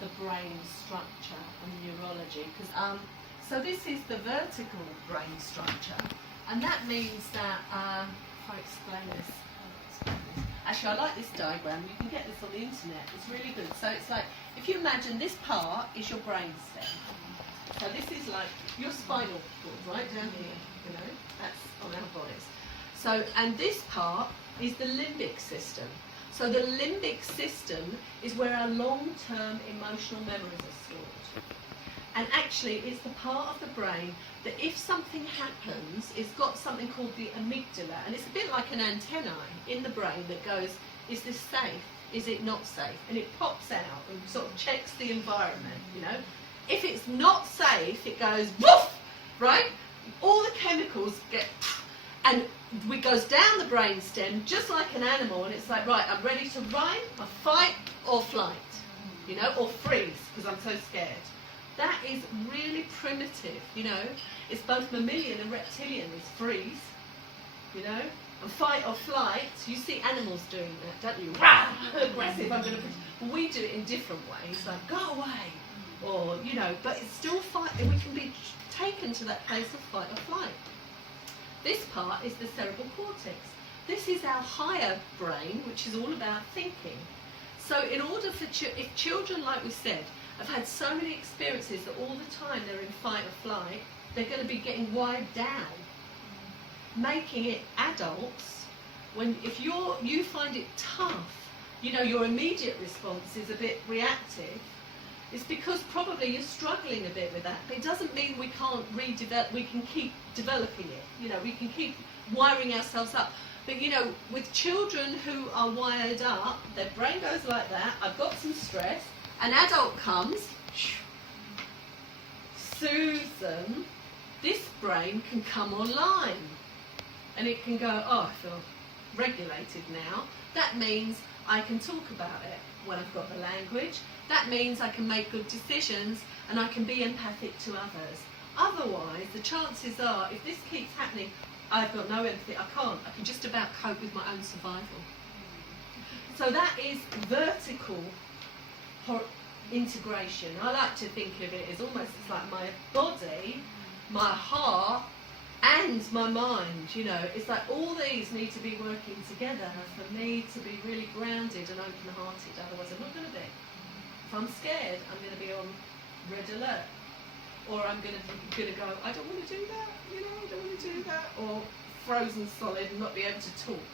the brain structure and neurology. So this is the vertical brain structure, and that means that, if I explain this, actually I like this diagram, you can get this on the internet, it's really good. So it's like, if you imagine this part is your brain stem. So this is like your spinal cord, right down here, you know, that's on our bodies. So, and this part is the limbic system. So the limbic system is where our long-term emotional memories are stored. And actually it's the part of the brain that if something happens, it's got something called the amygdala, and it's a bit like an antennae in the brain that goes, is this safe? Is it not safe? And it pops out and sort of checks the environment, you know. If it's not safe, it goes woof, right? All the chemicals get, and it goes down the brainstem just like an animal, and it's like, right, I'm ready to run, or fight, or flight, you know, or freeze because I'm so scared. That is really primitive, you know. It's both mammalian and reptilian. It's freeze, you know, and fight or flight. You see animals doing that, don't you? Rah! Aggressive. I'm going to. We do it in different ways, like go away. Or, you know, but it's still fight, and we can be taken to that place of fight or flight. This part is the cerebral cortex. This is our higher brain, which is all about thinking. So in order for, if children, like we said, have had so many experiences that all the time they're in fight or flight, they're going to be getting wired down, making it adults, if you find it tough, you know, your immediate response is a bit reactive. It's because probably you're struggling a bit with that, but it doesn't mean we can't redevelop, we can keep developing it, you know, we can keep wiring ourselves up. But you know, with children who are wired up, their brain goes like that, I've got some stress, an adult comes, soothes them, this brain can come online, and it can go, oh, I feel regulated now. That means I can talk about it when I've got the language. That means I can make good decisions and I can be empathic to others. Otherwise, the chances are, if this keeps happening, I've got no empathy, I can just about cope with my own survival. So that is vertical integration. I like to think of it as almost, it's like my body, my heart, and my mind, you know. It's like all these need to be working together for me to be really grounded and open-hearted, otherwise I'm not going to be. If I'm scared, I'm going to be on red alert. Or I'm going to go, I don't want to do that, you know, I don't want to do that. Or frozen solid and not be able to talk.